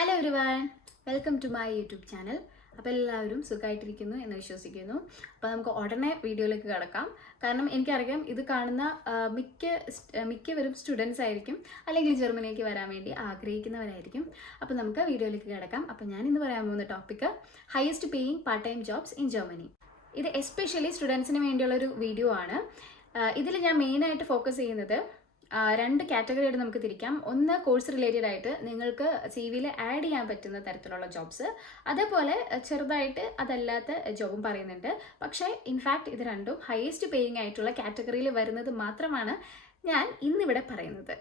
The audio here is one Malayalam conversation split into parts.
Hello everyone, welcome to my YouTube channel. അപ്പോൾ എല്ലാവരും സുഖമായിട്ടിരിക്കുന്നു എന്ന് വിശ്വസിക്കുന്നു. അപ്പോൾ നമുക്ക് ഉടനെ വീഡിയോയിലേക്ക് കിടക്കാം. കാരണം എനിക്കറിയാം ഇത് കാണുന്ന മിക്കവരും സ്റ്റുഡൻസ് ആയിരിക്കും, അല്ലെങ്കിൽ ജർമ്മനിലേക്ക് വരാൻ വേണ്ടി ആഗ്രഹിക്കുന്നവരായിരിക്കും. അപ്പോൾ നമുക്ക് വീഡിയോയിലേക്ക് കിടക്കാം. അപ്പോൾ ഞാൻ ഇന്ന് പറയാൻ പോകുന്ന topic highest paying part time jobs in Germany. ഇത് എസ്പെഷ്യലി സ്റ്റുഡൻസിന് വേണ്ടിയുള്ളൊരു വീഡിയോ ആണ്. ഇതിൽ ഞാൻ മെയിനായിട്ട് ഫോക്കസ് ചെയ്യുന്നത് രണ്ട് കാറ്റഗറിയായിട്ട് നമുക്ക് തിരിക്കാം. ഒന്ന് കോഴ്സ് റിലേറ്റഡ് ആയിട്ട് നിങ്ങൾക്ക് സി വിയിൽ ആഡ് ചെയ്യാൻ പറ്റുന്ന തരത്തിലുള്ള ജോബ്സ്, അതേപോലെ ചെറുതായിട്ട് അതല്ലാത്ത ജോബും പറയുന്നുണ്ട്. പക്ഷേ ഇൻഫാക്റ്റ് ഇത് രണ്ടും ഹയസ്റ്റ് പേയിങ് ആയിട്ടുള്ള കാറ്റഗറിയിൽ വരുന്നത് മാത്രമാണ് ഞാൻ ഇന്നിവിടെ പറയുന്നത്.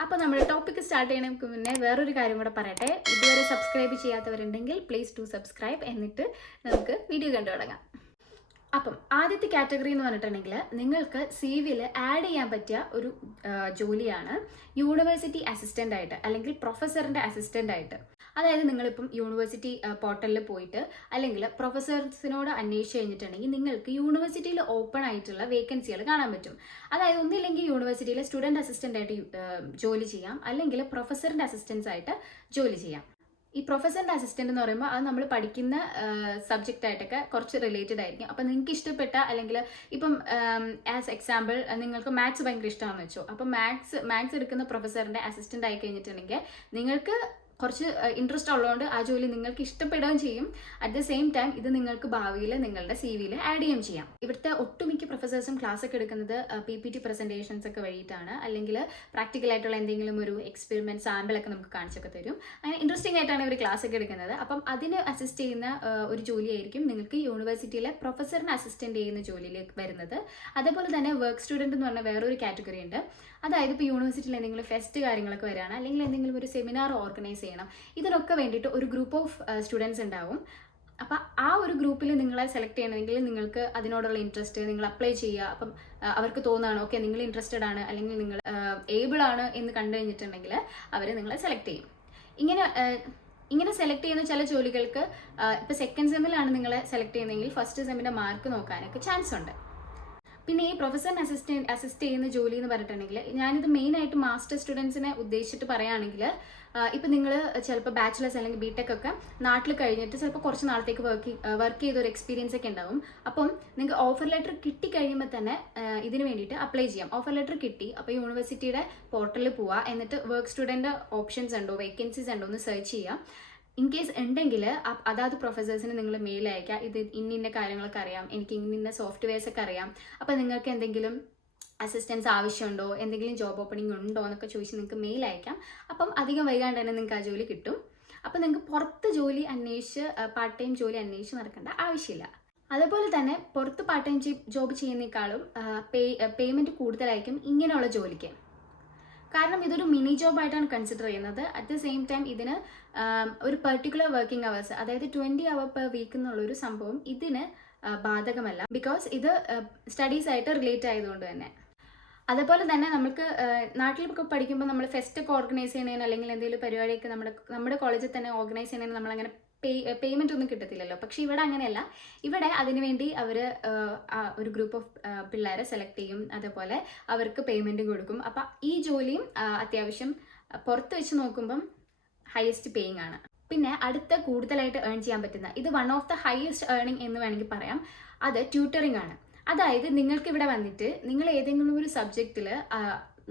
അപ്പോൾ നമ്മൾ ടോപ്പിക്ക് സ്റ്റാർട്ട് ചെയ്യണമെങ്കിൽ മുന്നേ വേറൊരു കാര്യം കൂടെ പറയട്ടെ. ഇതുവരെ സബ്സ്ക്രൈബ് ചെയ്യാത്തവരുണ്ടെങ്കിൽ പ്ലീസ് ടു സബ്സ്ക്രൈബ്, എന്നിട്ട് നമുക്ക് വീഡിയോ കണ്ടു തുടങ്ങാം. അപ്പം ആദ്യത്തെ കാറ്റഗറി എന്ന് പറഞ്ഞിട്ടുണ്ടെങ്കിൽ നിങ്ങൾക്ക് സി വിയിൽ ആഡ് ചെയ്യാൻ പറ്റിയ ഒരു ജോലിയാണ് യൂണിവേഴ്സിറ്റി അസിസ്റ്റൻ്റ് ആയിട്ട്, അല്ലെങ്കിൽ പ്രൊഫസറിൻ്റെ അസിസ്റ്റൻ്റ് ആയിട്ട്. അതായത് നിങ്ങളിപ്പം യൂണിവേഴ്സിറ്റി പോർട്ടലിൽ പോയിട്ട് അല്ലെങ്കിൽ പ്രൊഫസേഴ്സിനോട് അന്വേഷിച്ച് കഴിഞ്ഞിട്ടുണ്ടെങ്കിൽ നിങ്ങൾക്ക് യൂണിവേഴ്സിറ്റിയിൽ ഓപ്പൺ ആയിട്ടുള്ള വേക്കൻസികൾ കാണാൻ പറ്റും. അതായത് ഒന്നില്ലെങ്കിൽ യൂണിവേഴ്സിറ്റിയിലെ സ്റ്റുഡൻറ്റ് അസിസ്റ്റൻ്റ് ആയിട്ട് ജോലി ചെയ്യാം, അല്ലെങ്കിൽ പ്രൊഫസറിൻ്റെ അസിസ്റ്റൻസ് ആയിട്ട് ജോലി ചെയ്യാം. ഈ പ്രൊഫസറിൻ്റെ അസിസ്റ്റൻ്റ് എന്ന് പറയുമ്പോൾ അത് നമ്മൾ പഠിക്കുന്ന സബ്ജക്റ്റ് ആയിട്ടൊക്കെ കുറച്ച് റിലേറ്റഡ് ആയിരിക്കും. അപ്പം നിങ്ങൾക്ക് ഇഷ്ടപ്പെട്ട, അല്ലെങ്കിൽ ഇപ്പം ആസ് എക്സാമ്പിൾ നിങ്ങൾക്ക് മാത്സ് ഭയങ്കര ഇഷ്ടമാണെന്ന് വെച്ചോ. അപ്പം മാത്സ് എടുക്കുന്ന പ്രൊഫസറിൻ്റെ അസിസ്റ്റൻ്റ് ആയി കഴിഞ്ഞിട്ടുണ്ടെങ്കിൽ നിങ്ങൾക്ക് കുറച്ച് ഇൻട്രസ്റ്റ് ഉള്ളതുകൊണ്ട് ആ ജോലി നിങ്ങൾക്ക് ഇഷ്ടപ്പെടുകയും ചെയ്യും. അറ്റ് ദ സെയിം ടൈം ഇത് നിങ്ങൾക്ക് ഭാവിയിൽ നിങ്ങളുടെ സി വിയിൽ ആഡ് ചെയ്യുകയും ചെയ്യാം. ഇവിടുത്തെ ഒട്ടുമിക്ക പ്രൊഫസേഴ്സും ക്ലാസ് ഒക്കെ എടുക്കുന്നത് PPT പ്രസൻറ്റേഷൻസ് ഒക്കെ വഴിയിട്ടാണ്, അല്ലെങ്കിൽ പ്രാക്ടിക്കൽ ആയിട്ടുള്ള എന്തെങ്കിലും ഒരു എക്സ്പെരിമെൻറ്റ് സാമ്പിളൊക്കെ നമുക്ക് കാണിച്ചൊക്കെ തരും. അങ്ങനെ ഇൻട്രസ്റ്റിംഗ് ആയിട്ടാണ് ഇവർ ക്ലാസ് ഒക്കെ എടുക്കുന്നത്. അപ്പം അതിന് അസിസ്റ്റ് ചെയ്യുന്ന ഒരു ജോലിയായിരിക്കും നിങ്ങൾക്ക് യൂണിവേഴ്സിറ്റിയിലെ പ്രൊഫസറിനെ അസിസ്റ്റൻ്റ് ചെയ്യുന്ന ജോലിയിലേക്ക് വരുന്നത്. അതേപോലെ തന്നെ വർക്ക് സ്റ്റുഡൻറ്റ് എന്ന് പറഞ്ഞ വേറൊരു കാറ്റഗറി ഉണ്ട്. അതായത് ഇപ്പോൾ യൂണിവേഴ്സിറ്റിയിൽ എന്തെങ്കിലും ഫെസ്റ്റ് കാര്യങ്ങളൊക്കെ വരികയാണ്, അല്ലെങ്കിൽ എന്തെങ്കിലും ഒരു സെമിനാർ ഓർഗനൈസ് ചെയ്യണം, ഇതിനൊക്കെ വേണ്ടിയിട്ട് ഒരു ഗ്രൂപ്പ് ഓഫ് സ്റ്റുഡൻസ് ഉണ്ടാവും. അപ്പോൾ ആ ഒരു ഗ്രൂപ്പിൽ നിങ്ങളെ സെലക്ട് ചെയ്യണമെങ്കിൽ നിങ്ങൾക്ക് അതിനോടുള്ള ഇൻട്രസ്റ്റ് നിങ്ങൾ അപ്ലൈ ചെയ്യുക. അപ്പം അവർക്ക് തോന്നുകയാണ് ഓക്കെ നിങ്ങൾ ഇൻട്രസ്റ്റഡ് ആണ്, അല്ലെങ്കിൽ നിങ്ങൾ ഏബിൾ ആണ് എന്ന് കണ്ടു കഴിഞ്ഞിട്ടുണ്ടെങ്കിൽ അവർ നിങ്ങളെ സെലക്ട് ചെയ്യും. ഇങ്ങനെ സെലക്ട് ചെയ്യുന്ന ചില ജോലികൾക്ക് ഇപ്പോൾ സെക്കൻഡ് സെമ്മിലാണ് നിങ്ങളെ സെലക്ട് ചെയ്യുന്നതെങ്കിൽ ഫസ്റ്റ് സെമ്മിൻ്റെ മാർക്ക് നോക്കാനൊക്കെ ചാൻസ് ഉണ്ട്. പിന്നെ ഈ പ്രൊഫസറിനെ അസിസ്റ്റ് ചെയ്യുന്ന ജോലി എന്ന് പറഞ്ഞിട്ടുണ്ടെങ്കിൽ ഞാനിത് മെയിനായിട്ട് മാസ്റ്റർ സ്റ്റുഡൻസിനെ ഉദ്ദേശിച്ചിട്ട് പറയുകയാണെങ്കിൽ ഇപ്പം നിങ്ങൾ ചിലപ്പോൾ ബാച്ചിലേഴ്സ് അല്ലെങ്കിൽ BTech ഒക്കെ നാട്ടിൽ കഴിഞ്ഞിട്ട് ചിലപ്പോൾ കുറച്ച് നാളത്തേക്ക് വർക്ക് ചെയ്ത ഒരു എക്സ്പീരിയൻസ് ഒക്കെ ഉണ്ടാവും. അപ്പം നിങ്ങൾക്ക് ഓഫർ ലെറ്റർ കിട്ടി കഴിയുമ്പോൾ തന്നെ ഇതിന് വേണ്ടിയിട്ട് അപ്ലൈ ചെയ്യാം. ഓഫർ ലെറ്റർ കിട്ടി, അപ്പോൾ യൂണിവേഴ്സിറ്റിയുടെ പോർട്ടലിൽ പോവുക, എന്നിട്ട് വർക്ക് സ്റ്റുഡൻറ്റ് ഓപ്ഷൻസ് ഉണ്ടോ, വേക്കൻസീസ് ഉണ്ടോ എന്ന് സെർച്ച് ചെയ്യാം. ഇൻ കേസ് ഉണ്ടെങ്കിൽ അതാത് പ്രൊഫസേഴ്സിന് നിങ്ങൾ മെയിൽ അയക്കുക. ഇത് ഇന്ന കാര്യങ്ങളൊക്കെ അറിയാം, എനിക്ക് ഇന്ന സോഫ്റ്റ്വെയർസ് ഒക്കെ അറിയാം, അപ്പോൾ നിങ്ങൾക്ക് എന്തെങ്കിലും അസിസ്റ്റൻസ് ആവശ്യമുണ്ടോ, എന്തെങ്കിലും ജോബ് ഓപ്പണിംഗ് ഉണ്ടോ എന്നൊക്കെ ചോദിച്ച് നിങ്ങൾക്ക് മെയിൽ അയക്കാം. അപ്പം അധികം വൈകാണ്ട് തന്നെ നിങ്ങൾക്ക് ആ ജോലി കിട്ടും. അപ്പം നിങ്ങൾക്ക് പുറത്ത് ജോലി അന്വേഷിച്ച് പാർട്ട് ടൈം ജോലി അന്വേഷിച്ച് നടക്കേണ്ട ആവശ്യമില്ല. അതേപോലെ തന്നെ പുറത്ത് പാർട്ട് ടൈം ജോബ് ചെയ്യുന്നതിനേക്കാളും പേയ്മെൻറ്റ് കൂടുതലായിരിക്കും ഇങ്ങനെയുള്ള ജോലിക്ക്. കാരണം ഇതൊരു മിനി ജോബായിട്ടാണ് കൺസിഡർ ചെയ്യുന്നത്. അറ്റ് ദ സെയിം ടൈം ഇതിന് ഒരു പെർട്ടിക്കുലർ വർക്കിംഗ് അവേഴ്സ്, അതായത് 20 hours per week എന്നുള്ളൊരു സംഭവം ഇതിന് ബാധകമല്ല. ബിക്കോസ് ഇത് സ്റ്റഡീസ് ആയിട്ട് റിലേറ്റ് ആയതുകൊണ്ട് തന്നെ. അതേപോലെ തന്നെ നമുക്ക് നാട്ടിലൊക്കെ പഠിക്കുമ്പോൾ നമ്മൾ ഫെസ്റ്റ് ഒക്കെ ഓർഗനൈസ് ചെയ്യുന്നതിന്, അല്ലെങ്കിൽ എന്തെങ്കിലും പരിപാടിയൊക്കെ നമ്മുടെ കോളേജിൽ തന്നെ ഓർഗനൈസ് ചെയ്യുന്നതിന് നമ്മളങ്ങനെ പേയ്മെൻ്റ് ഒന്നും കിട്ടത്തില്ലല്ലോ. പക്ഷെ ഇവിടെ അങ്ങനെയല്ല. ഇവിടെ അതിനുവേണ്ടി അവർ ഒരു ഗ്രൂപ്പ് ഓഫ് പിള്ളേരെ സെലക്ട് ചെയ്യും, അതേപോലെ അവർക്ക് പേയ്മെൻറ്റ് കൊടുക്കും. അപ്പം ഈ ജോലിയും അത്യാവശ്യം പുറത്ത് വെച്ച് നോക്കുമ്പം ഹയസ്റ്റ് പേയിങ് ആണ്. പിന്നെ അടുത്ത കൂടുതലായിട്ട് ഏൺ ചെയ്യാൻ പറ്റുന്ന, ഇത് one of the highest earning എന്ന് വേണമെങ്കിൽ പറയാം, അത് ട്യൂട്ടറിങ് ആണ്. അതായത് നിങ്ങൾക്ക് ഇവിടെ വന്നിട്ട് നിങ്ങൾ ഏതെങ്കിലും ഒരു സബ്ജക്റ്റിൽ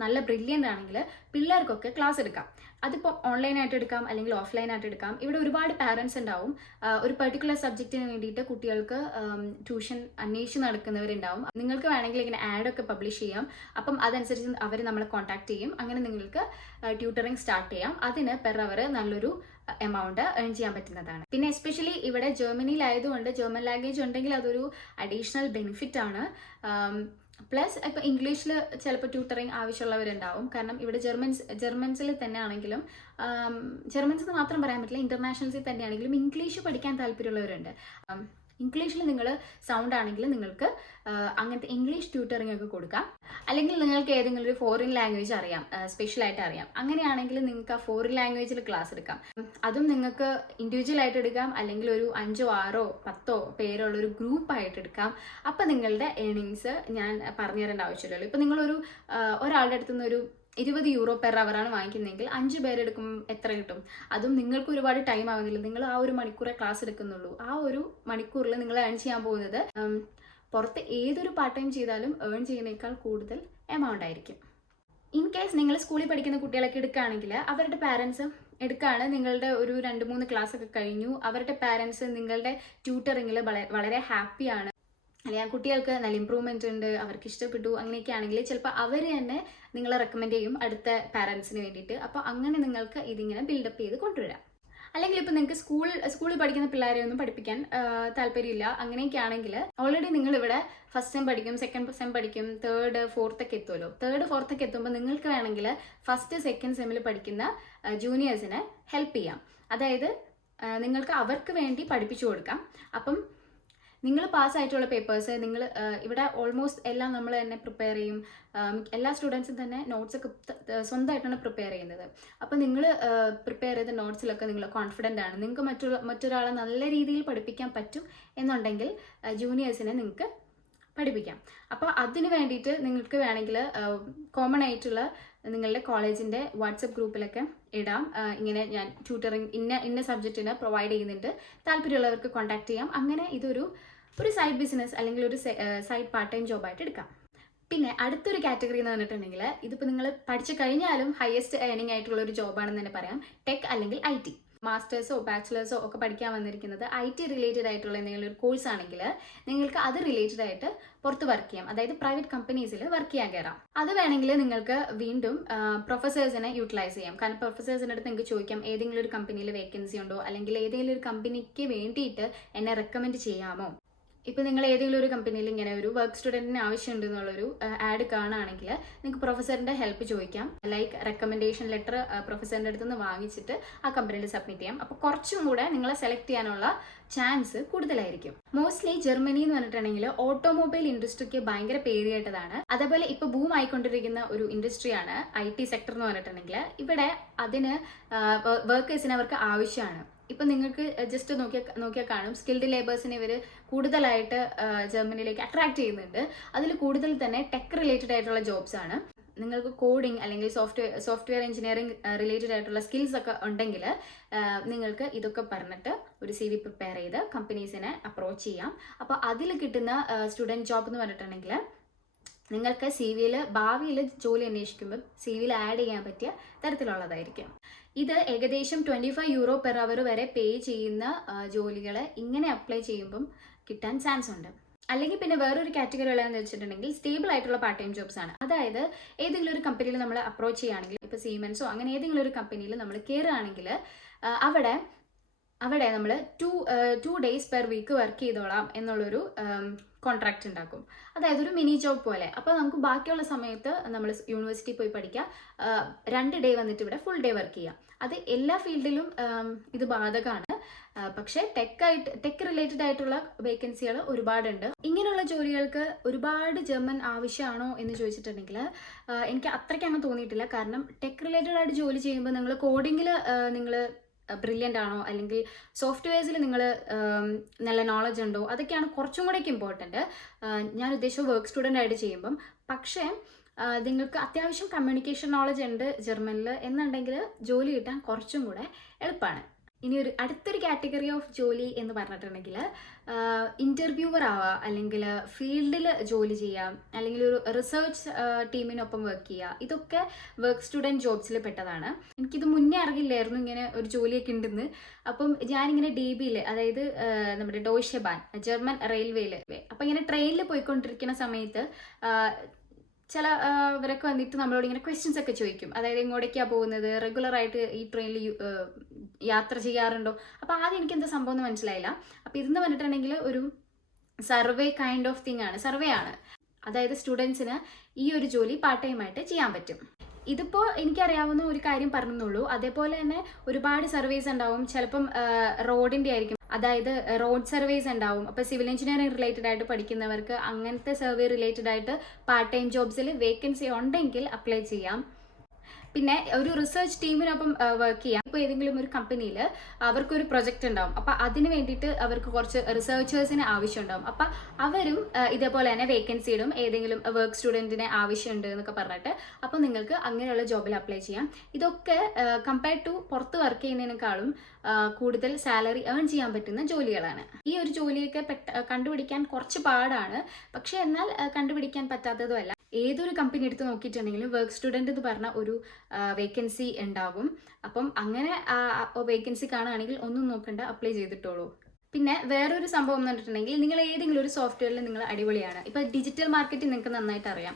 നല്ല ബ്രില്യൻ്റ് ആണെങ്കിൽ പിള്ളേർക്കൊക്കെ ക്ലാസ് എടുക്കാം. അതിപ്പോൾ ഓൺലൈനായിട്ട് എടുക്കാം, അല്ലെങ്കിൽ ഓഫ്ലൈനായിട്ട് എടുക്കാം. ഇവിടെ ഒരുപാട് പാരൻസ് ഉണ്ടാവും. ഒരു പെർട്ടിക്കുലർ സബ്ജക്റ്റിന് വേണ്ടിയിട്ട് കുട്ടികൾക്ക് ട്യൂഷൻ അന്വേഷിച്ച് നടക്കുന്നവരുണ്ടാവും. നിങ്ങൾക്ക് വേണമെങ്കിൽ ഇങ്ങനെ ആഡൊക്കെ പബ്ലിഷ് ചെയ്യാം. അപ്പം അതനുസരിച്ച് അവർ നമ്മളെ കോൺടാക്ട് ചെയ്യും. അങ്ങനെ നിങ്ങൾക്ക് ട്യൂട്ടറിങ് സ്റ്റാർട്ട് ചെയ്യാം. അതിന് പെർ അവർ നല്ലൊരു എമൗണ്ട് ഏൺ ചെയ്യാൻ പറ്റുന്നതാണ്. പിന്നെ എസ്പെഷ്യലി ഇവിടെ ജർമ്മനിയിലായതുകൊണ്ട് ജർമ്മൻ ലാംഗ്വേജ് ഉണ്ടെങ്കിൽ അതൊരു അഡീഷണൽ ബെനിഫിറ്റ് ആണ്. പ്ലസ് ഇപ്പോൾ ഇംഗ്ലീഷിൽ ചിലപ്പോൾ ട്യൂട്ടറിങ് ആവശ്യമുള്ളവരുണ്ടാവും. കാരണം ഇവിടെ ജർമ്മൻസിൽ തന്നെ ആണെങ്കിലും, ജർമ്മൻസിൽ മാത്രം പറയാൻ പറ്റില്ല, ഇൻ്റർനാഷണൽസിൽ തന്നെ ആണെങ്കിലും ഇംഗ്ലീഷ് പഠിക്കാൻ താല്പര്യമുള്ളവരുണ്ട്. ഇംഗ്ലീഷിൽ നിങ്ങൾ സൗണ്ട് ആണെങ്കിൽ നിങ്ങൾക്ക് അങ്ങനത്തെ ഇംഗ്ലീഷ് ട്യൂട്ടറിംഗ് ഒക്കെ കൊടുക്കാം. അല്ലെങ്കിൽ നിങ്ങൾക്ക് ഏതെങ്കിലും ഒരു ഫോറിൻ ലാംഗ്വേജ് അറിയാം, സ്പെഷ്യലായിട്ട് അറിയാം, അങ്ങനെയാണെങ്കിൽ നിങ്ങൾക്ക് ആ ഫോറിൻ ലാംഗ്വേജിൽ ക്ലാസ് എടുക്കാം. അതും നിങ്ങൾക്ക് ഇൻഡിവിജ്വൽ ആയിട്ട് എടുക്കാം, അല്ലെങ്കിൽ ഒരു 5, 6, 10 പേരുള്ള ഒരു ഗ്രൂപ്പായിട്ട് എടുക്കാം. അപ്പം നിങ്ങളുടെ ഏണിങ്സ് ഞാൻ പറഞ്ഞു തരേണ്ട ആവശ്യമില്ലല്ലോ. ഇപ്പം നിങ്ങളൊരു ഒരാളുടെ അടുത്തുനിന്ന് ഒരു €20 പെർ അവറാണ് വാങ്ങിക്കുന്നതെങ്കിൽ 5 പേരെടുക്കുമ്പോൾ എത്ര കിട്ടും? അതും നിങ്ങൾക്ക് ഒരുപാട് ടൈം ആവുന്നില്ല. നിങ്ങൾ ആ ഒരു മണിക്കൂറെ ക്ലാസ് എടുക്കുന്നുള്ളൂ. ആ ഒരു മണിക്കൂറിൽ നിങ്ങൾ ഏൺ ചെയ്യാൻ പോകുന്നത് പുറത്ത് ഏതൊരു പാർട്ട് ടൈം ചെയ്താലും ഏൺ ചെയ്യുന്നതിനേക്കാൾ കൂടുതൽ എമൗണ്ട് ആയിരിക്കും. ഇൻ കേസ് നിങ്ങൾ സ്കൂളിൽ പഠിക്കുന്ന കുട്ടികളൊക്കെ എടുക്കുകയാണെങ്കിൽ അവരുടെ പാരൻസ് എടുക്കുകയാണ്, നിങ്ങളുടെ ഒരു 2-3 ക്ലാസ് ഒക്കെ കഴിഞ്ഞു, അവരുടെ പാരൻസ് നിങ്ങളുടെ ട്യൂട്ടറിങ്ങിൽ വളരെ ഹാപ്പിയാണ്, അല്ലെങ്കിൽ ആ കുട്ടികൾക്ക് നല്ല ഇമ്പ്രൂവ്മെൻറ്റ് ഉണ്ട്, അവർക്ക് ഇഷ്ടപ്പെട്ടു, അങ്ങനെയൊക്കെ ആണെങ്കിൽ ചിലപ്പോൾ അവർ തന്നെ നിങ്ങളെ റെക്കമെൻഡ് ചെയ്യും അടുത്ത പാരൻസിന് വേണ്ടിയിട്ട്. അപ്പോൾ അങ്ങനെ നിങ്ങൾക്ക് ഇതിങ്ങനെ ബിൽഡപ്പ് ചെയ്ത് കൊണ്ടുവരാം. അല്ലെങ്കിൽ ഇപ്പോൾ നിങ്ങൾക്ക് സ്കൂളിൽ പഠിക്കുന്ന പിള്ളേരെ ഒന്നും പഠിപ്പിക്കാൻ താല്പര്യമില്ല, അങ്ങനെയൊക്കെ ആണെങ്കിൽ ഓൾറെഡി നിങ്ങളിവിടെ ഫസ്റ്റ് സെം പഠിക്കും, സെക്കൻഡ് സെം പഠിക്കും, തേർഡ് ഫോർത്തൊക്കെ എത്തുമല്ലോ. തേർഡ് ഫോർത്തൊക്കെ എത്തുമ്പോൾ നിങ്ങൾക്ക് വേണമെങ്കിൽ ഫസ്റ്റ് സെക്കൻഡ് സെമ്മിൽ പഠിക്കുന്ന ജൂനിയേഴ്സിനെ ഹെൽപ്പ് ചെയ്യാം. അതായത് നിങ്ങൾക്ക് അവർക്ക് വേണ്ടി പഠിപ്പിച്ചു കൊടുക്കാം. അപ്പം നിങ്ങൾ പാസ്സായിട്ടുള്ള പേപ്പേഴ്സ് നിങ്ങൾ ഇവിടെ ഓൾമോസ്റ്റ് എല്ലാം നമ്മൾ തന്നെ പ്രിപ്പയർ ചെയ്യും. എല്ലാ സ്റ്റുഡൻസും തന്നെ നോട്ട്സൊക്കെ സ്വന്തമായിട്ടാണ് പ്രിപ്പയർ ചെയ്യുന്നത്. അപ്പോൾ നിങ്ങൾ പ്രിപ്പയർ ചെയ്ത നോട്ട്സിലൊക്കെ നിങ്ങൾ കോൺഫിഡൻ്റ് ആണ്, നിങ്ങൾക്ക് മറ്റൊരാളെ നല്ല രീതിയിൽ പഠിപ്പിക്കാൻ പറ്റും എന്നുണ്ടെങ്കിൽ ജൂനിയേഴ്സിനെ നിങ്ങൾക്ക് പഠിപ്പിക്കാം. അപ്പോൾ അതിന് വേണ്ടിയിട്ട് നിങ്ങൾക്ക് വേണമെങ്കിൽ കോമൺ ആയിട്ടുള്ള നിങ്ങളുടെ കോളേജിൻ്റെ വാട്സപ്പ് ഗ്രൂപ്പിലൊക്കെ ഇടാം, ഇങ്ങനെ ഞാൻ ട്യൂട്ടറിങ് ഇന്ന സബ്ജക്റ്റിന് പ്രൊവൈഡ് ചെയ്യുന്നുണ്ട്, താല്പര്യമുള്ളവർക്ക് കോൺടാക്ട് ചെയ്യാം. അങ്ങനെ ഇതൊരു സൈഡ് ബിസിനസ് അല്ലെങ്കിൽ ഒരു സൈഡ് പാർട്ട് ടൈം ജോബായിട്ട് എടുക്കാം. പിന്നെ അടുത്തൊരു കാറ്റഗറി എന്ന് പറഞ്ഞിട്ടുണ്ടെങ്കിൽ ഇതിപ്പോൾ നിങ്ങൾ പഠിച്ചു കഴിഞ്ഞാലും ഹയസ്റ്റ് ഏർണിംഗ് ആയിട്ടുള്ള ഒരു ജോബാണെന്ന് തന്നെ പറയാം. ടെക് അല്ലെങ്കിൽ IT. മാസ്റ്റേഴ്സോ ബാച്ചിലേഴ്സോ ഒക്കെ പഠിക്കാൻ വന്നിരിക്കുന്നത് IT റിലേറ്റഡ് ആയിട്ടുള്ള എന്തെങ്കിലും ഒരു കോഴ്സ് ആണെങ്കിൽ നിങ്ങൾക്ക് അത് റിലേറ്റഡ് ആയിട്ട് പുറത്ത് വർക്ക് ചെയ്യാം, അതായത് പ്രൈവറ്റ് കമ്പനീസിൽ വർക്ക് ചെയ്യാൻ കയറാം. അത് വേണമെങ്കിൽ നിങ്ങൾക്ക് വീണ്ടും പ്രൊഫസേഴ്സിനെ യൂട്ടിലൈസ് ചെയ്യാം. കാരണം പ്രൊഫസേഴ്സിൻ്റെ അടുത്ത് നിങ്ങൾക്ക് ചോദിക്കാം ഏതെങ്കിലും ഒരു കമ്പനിയിൽ വേക്കൻസി ഉണ്ടോ, അല്ലെങ്കിൽ ഏതെങ്കിലും ഒരു കമ്പനിക്ക് വേണ്ടിയിട്ട് എന്നെ റെക്കമെൻഡ് ചെയ്യാമോ. ഇപ്പോൾ നിങ്ങൾ ഏതെങ്കിലും ഒരു കമ്പനിയിൽ ഇങ്ങനെ ഒരു വർക്ക് സ്റ്റുഡൻറ്റിന് ആവശ്യമുണ്ട് എന്നുള്ളൊരു ആഡ് കാണുകയാണെങ്കിൽ നിങ്ങൾക്ക് പ്രൊഫസറിൻ്റെ ഹെൽപ്പ് ചോദിക്കാം. ലൈക്ക് റെക്കമെൻഡേഷൻ ലെറ്റർ പ്രൊഫസറിൻ്റെ അടുത്ത് നിന്ന് വാങ്ങിച്ചിട്ട് ആ കമ്പനിയിൽ സബ്മിറ്റ് ചെയ്യാം. അപ്പോൾ കുറച്ചും കൂടെ നിങ്ങളെ സെലക്ട് ചെയ്യാനുള്ള ചാൻസ് കൂടുതലായിരിക്കും. മോസ്റ്റ്ലി ജർമ്മനി എന്ന് പറഞ്ഞിട്ടുണ്ടെങ്കിൽ ഓട്ടോമൊബൈൽ ഇൻഡസ്ട്രിക്ക് ഭയങ്കര പേരുകേട്ടതാണ്. അതേപോലെ ഇപ്പോൾ ബൂം ആയിക്കൊണ്ടിരിക്കുന്ന ഒരു ഇൻഡസ്ട്രിയാണ് IT സെക്ടർ എന്ന് പറഞ്ഞിട്ടുണ്ടെങ്കിൽ. ഇവിടെ അതിന് വർക്കേഴ്സിന് അവർക്ക് ആവശ്യമാണ്. ഇപ്പം നിങ്ങൾക്ക് ജസ്റ്റ് നോക്കിയാൽ കാണും, സ്കിൽഡ് ലേബേഴ്സിനെ ഇവർ കൂടുതലായിട്ട് ജർമ്മനിയിലേക്ക് അട്രാക്ട് ചെയ്യുന്നുണ്ട്. അതിൽ കൂടുതൽ തന്നെ ടെക് റിലേറ്റഡ് ആയിട്ടുള്ള ജോബ്സ് ആണ്. നിങ്ങൾക്ക് കോഡിങ് അല്ലെങ്കിൽ സോഫ്റ്റ്വെയർ എഞ്ചിനീയറിംഗ് റിലേറ്റഡ് ആയിട്ടുള്ള സ്കിൽസ് ഒക്കെ ഉണ്ടെങ്കിൽ നിങ്ങൾക്ക് ഇതൊക്കെ പറഞ്ഞിട്ട് ഒരു CV പ്രിപ്പയർ ചെയ്ത് കമ്പനീസിനെ അപ്രോച്ച് ചെയ്യാം. അപ്പോൾ അതിൽ കിട്ടുന്ന സ്റ്റുഡൻറ്റ് ജോബ് എന്ന് പറഞ്ഞിട്ടുണ്ടെങ്കിൽ നിങ്ങൾക്ക് CV-യിൽ ഭാവിയിൽ ജോലി അന്വേഷിക്കുമ്പോൾ CV-യിൽ ആഡ് ചെയ്യാൻ പറ്റിയ തരത്തിലുള്ളതായിരിക്കും. ഇത് ഏകദേശം €25 പെർ അവർ വരെ പേ ചെയ്യുന്ന ജോലികൾ ഇങ്ങനെ അപ്ലൈ ചെയ്യുമ്പം കിട്ടാൻ ചാൻസ് ഉണ്ട്. അല്ലെങ്കിൽ പിന്നെ വേറൊരു കാറ്റഗറി ഉള്ളതെന്ന് വെച്ചിട്ടുണ്ടെങ്കിൽ സ്റ്റേബിൾ ആയിട്ടുള്ള പാർട്ട് ടൈം ജോബ്സ് ആണ്. അതായത് ഏതെങ്കിലും ഒരു കമ്പനിയിൽ നമ്മൾ അപ്രോച്ച് ചെയ്യുകയാണെങ്കിൽ, ഇപ്പോൾ സീമെൻസോ അങ്ങനെ ഏതെങ്കിലും ഒരു കമ്പനിയിൽ നമ്മൾ കയറുകയാണെങ്കിൽ അവിടെ നമ്മൾ 2 ഡേയ്സ് പെർ വീക്ക് വർക്ക് ചെയ്തോളാം എന്നുള്ളൊരു കോൺട്രാക്റ്റ് ഉണ്ടാക്കും. അതായത് ഒരു മിനി ജോബ് പോലെ. അപ്പോൾ നമുക്ക് ബാക്കിയുള്ള സമയത്ത് നമ്മൾ യൂണിവേഴ്സിറ്റി പോയി പഠിക്കാം, 2 ഡേ വന്നിട്ട് ഇവിടെ ഫുൾ ഡേ വർക്ക് ചെയ്യാം. അത് എല്ലാ ഫീൽഡിലും ഇത് ബാധകമാണ്. പക്ഷേ ടെക് റിലേറ്റഡ് ആയിട്ടുള്ള വേക്കൻസികൾ ഒരുപാടുണ്ട്. ഇങ്ങനെയുള്ള ജോലികൾക്ക് ഒരുപാട് ജർമ്മൻ ആവശ്യമാണോ എന്ന് ചോദിച്ചിട്ടുണ്ടെങ്കിൽ എനിക്ക് അത്രയ്ക്ക് അങ്ങ് തോന്നിയിട്ടില്ല. കാരണം ടെക് റിലേറ്റഡ് ആയിട്ട് ജോലി ചെയ്യുമ്പോൾ നിങ്ങൾ കോഡിങ്ങിൽ നിങ്ങൾ ബ്രില്യൻ്റ് ആണോ, അല്ലെങ്കിൽ സോഫ്റ്റ്വെയർസിൽ നിങ്ങൾ നല്ല നോളജ് ഉണ്ടോ, അതൊക്കെയാണ് കുറച്ചും കൂടെയൊക്കെ ഇമ്പോർട്ടൻറ്റ്. ഞാൻ ഉദ്ദേശിച്ച വർക്ക് സ്റ്റുഡൻ്റ് ആയിട്ട് ചെയ്യുമ്പം. പക്ഷേ നിങ്ങൾക്ക് അത്യാവശ്യം കമ്മ്യൂണിക്കേഷൻ നോളജ് ഉണ്ട് ജർമ്മനിൽ എന്നുണ്ടെങ്കിൽ ജോലി കിട്ടാൻ കുറച്ചും കൂടെ എളുപ്പമാണ്. ഇനി അടുത്തൊരു കാറ്റഗറി ഓഫ് ജോലി എന്ന് പറഞ്ഞിട്ടുണ്ടെങ്കിൽ ഇൻ്റർവ്യൂവർ ആവുക, അല്ലെങ്കിൽ ഫീൽഡിൽ ജോലി ചെയ്യാം, അല്ലെങ്കിൽ ഒരു റിസർച്ച് ടീമിനൊപ്പം വർക്ക് ചെയ്യുക. ഇതൊക്കെ വർക്ക് സ്റ്റുഡൻറ്റ് ജോബ്സിൽ പെട്ടതാണ്. എനിക്കിത് മുന്നേ അറിയില്ലായിരുന്നു ഇങ്ങനെ ഒരു ജോലിയൊക്കെ ഉണ്ടെന്ന്. അപ്പം ഞാനിങ്ങനെ DBയിൽ, അതായത് നമ്മുടെ ഡോയ്ഷെ ബാൻ ജർമ്മൻ റെയിൽവേയിൽ, അപ്പം ഇങ്ങനെ ട്രെയിനിൽ പോയിക്കൊണ്ടിരിക്കുന്ന സമയത്ത് ചില ഇവരൊക്കെ വന്നിട്ട് നമ്മളോട് ഇങ്ങനെ ക്വസ്റ്റ്യൻസ് ഒക്കെ ചോദിക്കും. അതായത് എങ്ങോട്ടേക്കാണ് പോകുന്നത്, റെഗുലറായിട്ട് ഈ ട്രെയിനിൽ യാത്ര ചെയ്യാറുണ്ടോ. അപ്പോൾ ആദ്യം എനിക്ക് എന്താ സംഭവം എന്ന് മനസ്സിലായില്ല. അപ്പോൾ ഇതെന്ന് പറഞ്ഞിട്ടുണ്ടെങ്കിൽ ഒരു സർവേ കൈൻഡ് ഓഫ് തിങ് ആണ്, സർവേ ആണ്. അതായത് സ്റ്റുഡൻസിന് ഈ ഒരു ജോലി പാർട്ട് ടൈം ആയിട്ട് ചെയ്യാൻ പറ്റും. ഇതിപ്പോൾ എനിക്കറിയാവുന്ന ഒരു കാര്യം പറഞ്ഞെന്നുള്ളൂ. അതേപോലെ തന്നെ ഒരുപാട് സർവേസ് ഉണ്ടാവും. ചിലപ്പം റോഡിൻ്റെ ആയിരിക്കും, അതായത് റോഡ് സർവേസ് ഉണ്ടാവും. അപ്പോൾ സിവിൽ എഞ്ചിനീയറിംഗ് റിലേറ്റഡ് ആയിട്ട് പഠിക്കുന്നവർക്ക് അങ്ങനത്തെ സർവേ റിലേറ്റഡ് ആയിട്ട് പാർട്ട് ടൈം ജോബ്സിൽ വേക്കൻസി ഉണ്ടെങ്കിൽ അപ്ലൈ ചെയ്യാം. പിന്നെ ഒരു റിസർച്ച് ടീമിനൊപ്പം വർക്ക് ചെയ്യാം. ഇപ്പോൾ ഏതെങ്കിലും ഒരു കമ്പനിയിൽ അവർക്കൊരു പ്രൊജക്റ്റ് ഉണ്ടാവും. അപ്പോൾ അതിന് വേണ്ടിയിട്ട് അവർക്ക് കുറച്ച് റിസർച്ചേഴ്സിന് ആവശ്യമുണ്ടാവും. അപ്പോൾ അവരും ഇതേപോലെ തന്നെ വേക്കൻസി ഇടും, ഏതെങ്കിലും വർക്ക് സ്റ്റുഡൻറ്റിനെ ആവശ്യമുണ്ട് എന്നൊക്കെ പറഞ്ഞിട്ട്. അപ്പോൾ നിങ്ങൾക്ക് അങ്ങനെയുള്ള ജോബിൽ അപ്ലൈ ചെയ്യാം. ഇതൊക്കെ കമ്പയർഡ് ടു പുറത്ത് വർക്ക് ചെയ്യുന്നതിനേക്കാളും കൂടുതൽ സാലറി ഏൺ ചെയ്യാൻ പറ്റുന്ന ജോലികളാണ്. ഈ ഒരു ജോലിയൊക്കെ കണ്ടുപിടിക്കാൻ കുറച്ച് പാടാണ്, പക്ഷേ എന്നാൽ കണ്ടുപിടിക്കാൻ പറ്റാത്തതുമല്ല. ഏതൊരു കമ്പനി എടുത്ത് നോക്കിയിട്ടുണ്ടെങ്കിലും വർക്ക് സ്റ്റുഡൻറ്റ് എന്ന് പറഞ്ഞ ഒരു വേക്കൻസി ഉണ്ടാകും. അപ്പം അങ്ങനെ വേക്കൻസി കാണുകയാണെങ്കിൽ ഒന്നും നോക്കണ്ട, അപ്ലൈ ചെയ്തിട്ടോളൂ. പിന്നെ വേറൊരു സംഭവം എന്ന് പറഞ്ഞിട്ടുണ്ടെങ്കിൽ, നിങ്ങൾ ഏതെങ്കിലും ഒരു സോഫ്റ്റ്വെയറിൽ നിങ്ങൾ അടിപൊളിയാണ്, ഇപ്പോൾ ഡിജിറ്റൽ മാർക്കറ്റിംഗ് നിങ്ങൾക്ക് നന്നായിട്ട് അറിയാം,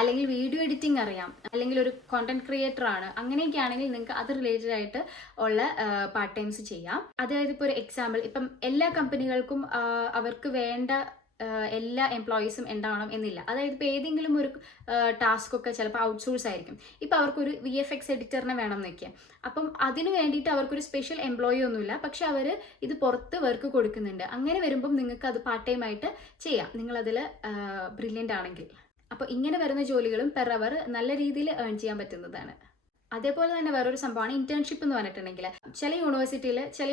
അല്ലെങ്കിൽ വീഡിയോ എഡിറ്റിംഗ് അറിയാം, അല്ലെങ്കിൽ ഒരു കോണ്ടന്റ് ക്രിയേറ്റർ ആണ്, അങ്ങനെയൊക്കെ ആണെങ്കിൽ നിങ്ങൾക്ക് അത് റിലേറ്റഡ് ആയിട്ട് ഉള്ള പാർട്ട് ടൈംസ് ചെയ്യാം. അതായത് ഇപ്പോൾ ഒരു എക്സാമ്പിൾ, ഇപ്പം എല്ലാ കമ്പനികൾക്കും അവർക്ക് വേണ്ട എല്ലാ എംപ്ലോയീസും ഉണ്ടാവണം എന്നില്ല. അതായത് ഇപ്പോൾ ഏതെങ്കിലും ഒരു ടാസ്കൊക്കെ ചിലപ്പോൾ ഔട്ട്സോഴ്സ് ആയിരിക്കും. ഇപ്പോൾ അവർക്കൊരു VFX എഡിറ്ററിനെ വേണം എന്ന് വയ്ക്കുക. അപ്പം അതിന് വേണ്ടിയിട്ട് അവർക്കൊരു സ്പെഷ്യൽ എംപ്ലോയി ഒന്നുമില്ല, പക്ഷെ അവർ ഇത് പുറത്ത് വർക്ക് കൊടുക്കുന്നുണ്ട്. അങ്ങനെ വരുമ്പം നിങ്ങൾക്ക് അത് പാർട്ട് ടൈം ആയിട്ട് ചെയ്യാം, നിങ്ങളതിൽ ബ്രില്യൻ്റ് ആണെങ്കിൽ. അപ്പോൾ ഇങ്ങനെ വരുന്ന ജോലികളും പെർ അവർ നല്ല രീതിയിൽ ഏൺ ചെയ്യാൻ പറ്റുന്നതാണ്. അതേപോലെ തന്നെ വേറൊരു സംഭവമാണ് ഇന്റേൺഷിപ്പ് എന്ന് പറഞ്ഞിട്ടുണ്ടെങ്കിൽ, ചില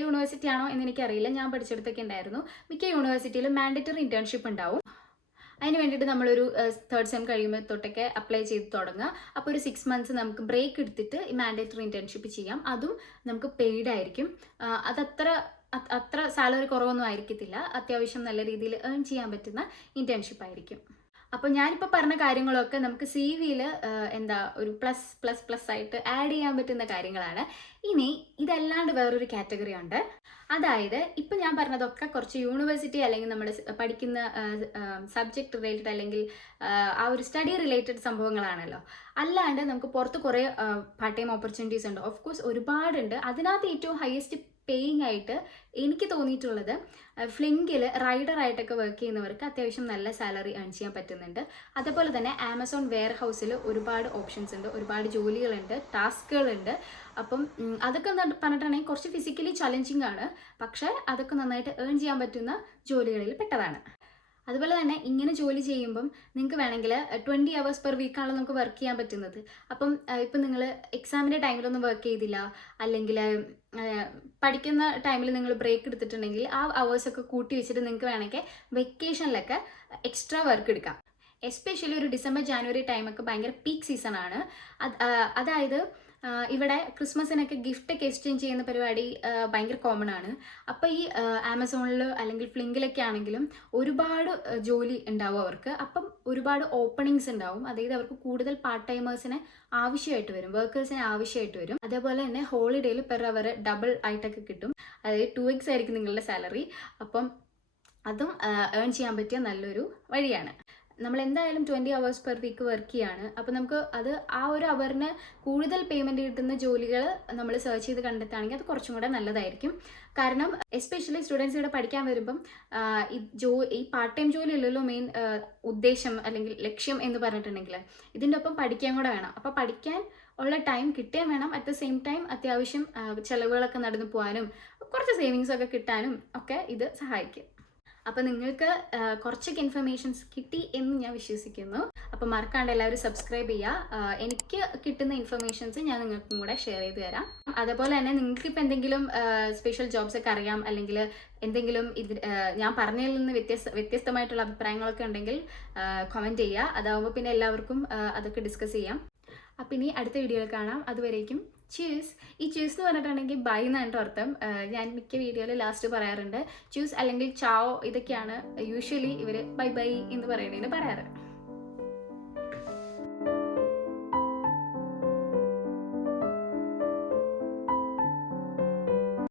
യൂണിവേഴ്സിറ്റി ആണോ എന്ന് എനിക്കറിയില്ല, ഞാൻ പഠിച്ചെടുത്തൊക്കെ ഉണ്ടായിരുന്നു. മിക്ക യൂണിവേഴ്സിറ്റിയിലും മാൻഡറ്ററി ഇന്റേൺഷിപ്പ് ഉണ്ടാവും. അതിന് വേണ്ടിയിട്ട് നമ്മളൊരു 3rd സെം കഴിയുമ്പോൾ തൊട്ടൊക്കെ അപ്ലൈ ചെയ്ത് തുടങ്ങുക. അപ്പോൾ ഒരു 6 മന്ത്സ് നമുക്ക് ബ്രേക്ക് എടുത്തിട്ട് ഈ മാൻഡറ്ററി ഇന്റേൺഷിപ്പ് ചെയ്യാം. അതും നമുക്ക് പെയ്ഡ് ആയിരിക്കും. അത്ര സാലറി കുറവൊന്നും ആയിരിക്കത്തില്ല, അത്യാവശ്യം നല്ല രീതിയിൽ ഏൺ ചെയ്യാൻ പറ്റുന്ന ഇന്റേൺഷിപ്പ് ആയിരിക്കും. അപ്പോൾ ഞാനിപ്പോൾ പറഞ്ഞ കാര്യങ്ങളൊക്കെ നമുക്ക് CV-യിൽ ഒരു പ്ലസ് ആയിട്ട് ആഡ് ചെയ്യാൻ പറ്റുന്ന കാര്യങ്ങളാണ്. ഇനി ഇതല്ലാണ്ട് വേറൊരു കാറ്റഗറി ഉണ്ട്. അതായത് ഇപ്പം ഞാൻ പറഞ്ഞതൊക്കെ കുറച്ച് യൂണിവേഴ്സിറ്റി അല്ലെങ്കിൽ നമ്മൾ പഠിക്കുന്ന സബ്ജക്റ്റ് റിലേറ്റഡ് അല്ലെങ്കിൽ ആ ഒരു സ്റ്റഡി റിലേറ്റഡ് സംഭവങ്ങളാണല്ലോ. അല്ലാണ്ട് നമുക്ക് പുറത്ത് കുറേ പാർട്ട് ടൈം ഓപ്പർച്യൂണിറ്റീസ് ഉണ്ട്. ഓഫ് കോഴ്സ് ഒരുപാടുണ്ട്. അതിനകത്ത് ഏറ്റവും ഹയസ്റ്റ് പേയിങ് ആയിട്ട് എനിക്ക് തോന്നിയിട്ടുള്ളത് ഫ്ലിങ്കിൽ റൈഡറായിട്ടൊക്കെ വർക്ക് ചെയ്യുന്നവർക്ക് അത്യാവശ്യം നല്ല സാലറി ഏൺ ചെയ്യാൻ പറ്റുന്നുണ്ട്. അതേപോലെ തന്നെ ആമസോൺ വെയർ ഹൗസിൽ ഒരുപാട് ഓപ്ഷൻസ് ഉണ്ട്, ഒരുപാട് ജോലികളുണ്ട്, ടാസ്കുകളുണ്ട്. അപ്പം അതൊക്കെ പറഞ്ഞിട്ടുണ്ടെങ്കിൽ കുറച്ച് ഫിസിക്കലി ചലഞ്ചിങ് ആണ്, പക്ഷേ അതൊക്കെ നന്നായിട്ട് ഏൺ ചെയ്യാൻ പറ്റുന്ന ജോലികളിൽ പെട്ടതാണ്. അതുപോലെ തന്നെ ഇങ്ങനെ ജോലി ചെയ്യുമ്പം നിങ്ങൾക്ക് വേണമെങ്കിൽ 20 hours പെർ വീക്കാണ് നമുക്ക് വർക്ക് ചെയ്യാൻ പറ്റുന്നത്. അപ്പം ഇപ്പം നിങ്ങൾ എക്സാമിൻ്റെ ടൈമിലൊന്നും വർക്ക് ചെയ്തില്ല, അല്ലെങ്കിൽ പഠിക്കുന്ന ടൈമിൽ നിങ്ങൾ ബ്രേക്ക് എടുത്തിട്ടുണ്ടെങ്കിൽ ആ അവേഴ്സൊക്കെ കൂട്ടി വെച്ചിട്ട് നിങ്ങൾക്ക് വേണമെങ്കിൽ വെക്കേഷനിലൊക്കെ എക്സ്ട്രാ വർക്ക് എടുക്കാം. എസ്പെഷ്യലി ഒരു ഡിസംബർ ജാനുവരി ടൈമൊക്കെ ഭയങ്കര പീക്ക് സീസണാണ്. അതായത് ഇവിടെ ക്രിസ്മസിനൊക്കെ ഗിഫ്റ്റൊക്കെ എക്സ്ചേഞ്ച് ചെയ്യുന്ന പരിപാടി ഭയങ്കര കോമൺ ആണ്. അപ്പോൾ ഈ ആമസോണിൽ അല്ലെങ്കിൽ ഫ്ലിങ്കിലൊക്കെ ആണെങ്കിലും ഒരുപാട് ജോലി ഉണ്ടാവും അവർക്ക്. അപ്പം ഒരുപാട് ഓപ്പണിങ്സ് ഉണ്ടാവും. അതായത് അവർക്ക് കൂടുതൽ പാർട്ട് ടൈമേഴ്സിനെ ആവശ്യമായിട്ട് വരും, വർക്കേഴ്സിനെ ആവശ്യമായിട്ട് വരും. അതേപോലെ തന്നെ ഹോളിഡേയിൽ പെർ അവർ ഡബിൾ ആയിട്ടൊക്കെ കിട്ടും. അതായത് 2x ആയിരിക്കും നിങ്ങളുടെ സാലറി. അപ്പം അതും ഏൺ ചെയ്യാൻ പറ്റിയ നല്ലൊരു വഴിയാണ്. നമ്മൾ എന്തായാലും 20 hours പെർ വീക്ക് വർക്ക് ചെയ്യാണ്. അപ്പോൾ നമുക്ക് ആ ഒരു അവറിന് കൂടുതൽ പേയ്മെൻറ്റ് കിട്ടുന്ന ജോലികൾ നമ്മൾ സെർച്ച് ചെയ്ത് കണ്ടെത്തുകയാണെങ്കിൽ അത് കുറച്ചും കൂടെ നല്ലതായിരിക്കും. കാരണം എസ്പെഷ്യലി സ്റ്റുഡൻസ് ഇവിടെ പഠിക്കാൻ വരുമ്പം ഈ പാർട്ട് ടൈം ജോലി അല്ലല്ലോ മെയിൻ ഉദ്ദേശം അല്ലെങ്കിൽ ലക്ഷ്യം എന്ന് പറഞ്ഞിട്ടുണ്ടെങ്കിൽ, ഇതിൻ്റെ ഒപ്പം പഠിക്കാൻ കൂടെ വേണം. അപ്പോൾ പഠിക്കാൻ ഉള്ള ടൈം കിട്ടിയാൽ വേണം. അറ്റ് ദ സെയിം ടൈം അത്യാവശ്യം ചിലവുകളൊക്കെ നടന്നു പോകാനും കുറച്ച് സേവിങ്സൊക്കെ കിട്ടാനും ഒക്കെ ഇത് സഹായിക്കും. അപ്പോൾ നിങ്ങൾക്ക് കുറച്ചൊക്കെ ഇൻഫർമേഷൻസ് കിട്ടി എന്ന് ഞാൻ വിശ്വസിക്കുന്നു. അപ്പോൾ മറക്കാണ്ട് എല്ലാവരും സബ്സ്ക്രൈബ് ചെയ്യുക. എനിക്ക് കിട്ടുന്ന ഇൻഫർമേഷൻസ് ഞാൻ നിങ്ങൾക്കും കൂടെ ഷെയർ ചെയ്ത് തരാം. അതേപോലെ തന്നെ നിങ്ങൾക്കിപ്പോൾ എന്തെങ്കിലും സ്പെഷ്യൽ ജോബ്സ് ഒക്കെ അറിയാം, അല്ലെങ്കിൽ എന്തെങ്കിലും ഞാൻ പറഞ്ഞതിൽ നിന്ന് വ്യത്യസ്തമായിട്ടുള്ള അഭിപ്രായങ്ങളൊക്കെ ഉണ്ടെങ്കിൽ കമൻറ്റ് ചെയ്യുക. അതാവുമ്പോൾ പിന്നെ എല്ലാവർക്കും അതൊക്കെ ഡിസ്കസ് ചെയ്യാം. അപ്പം ഇനി അടുത്ത വീഡിയോയിൽ കാണാം. അതുവരേക്കും ചൂസ്. ഈ ചൂസ് എന്ന് പറഞ്ഞിട്ടുണ്ടെങ്കിൽ ബൈ എന്നാണ് അർത്ഥം. ഞാൻ മിക്ക വീഡിയോയിൽ ലാസ്റ്റ് പറയാറുണ്ട് ചൂസ് അല്ലെങ്കിൽ ചാവോ. ഇതൊക്കെയാണ് യൂഷ്വലി ഇവർ ബൈ ബൈ എന്ന് പറയുന്നതിന് പറയാറ്.